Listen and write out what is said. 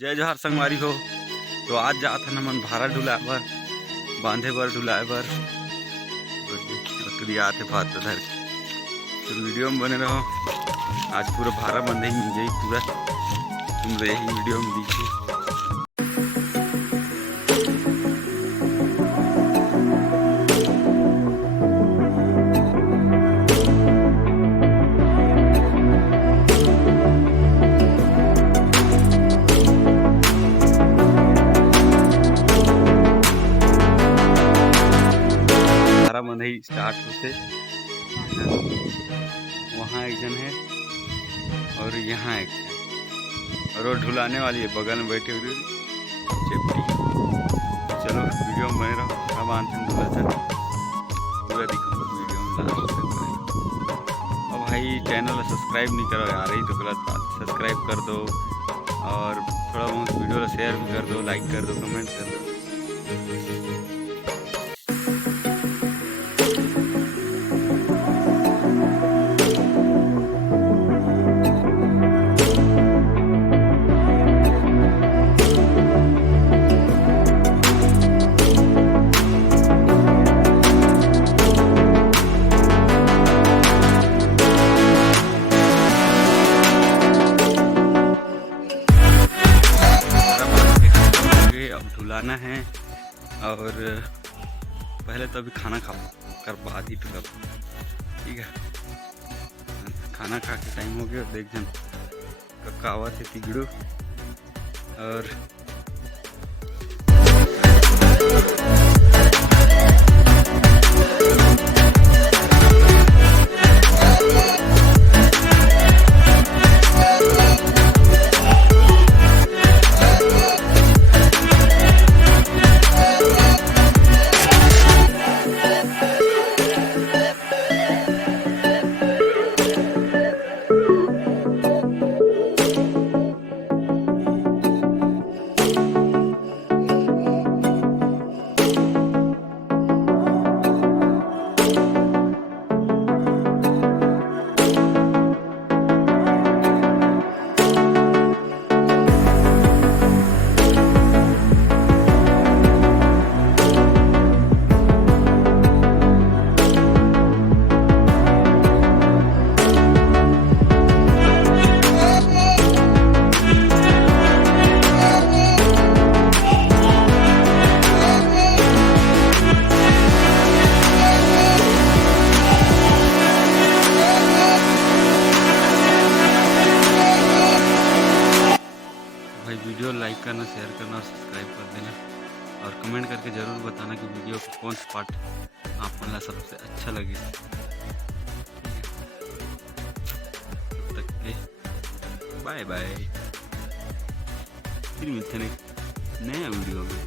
जय जोहार संगवारी हो। तो आज जात हन मन भारा ढुलाए बर, बांधे बर, ढुलाए बर लकड़ी आते भात धर के। तो वीडियो में बने रहो। आज पूरा भारा बंधे ही मिल जाई पूरा, तुम यही वीडियो में दिखी। बंधई स्टार्ट होते, वहाँ एक जन है और यहाँ एक जन, और वो ढुलाने वाली है बगल में बैठे हुए चेपटी। चलो वीडियो में बने रहो। अब आंसर ढुला था पूरा दिखाऊँ वीडियो में लास्ट तक। और भाई चैनल सब्सक्राइब नहीं करो यार, ही तो गलत बात। सब्सक्राइब कर दो और थोड़ा बहुत वीडियो शेयर भी कर दो, लाइक कर दो, कमेंट कर दो। ढुलाना है और पहले तो अभी खाना खा कर बाद ही ढुला। ठीक है, खाना खा के टाइम हो गया। देख जन कक्कावा थे तिगड़ू और वीडियो लाइक करना, शेयर करना और सब्सक्राइब कर देना। और कमेंट करके ज़रूर बताना कि वीडियो का कौन सा पार्ट आपको सबसे अच्छा लगे। तब तक के बाय बाय, फिर मिलते हैं नया वीडियो में।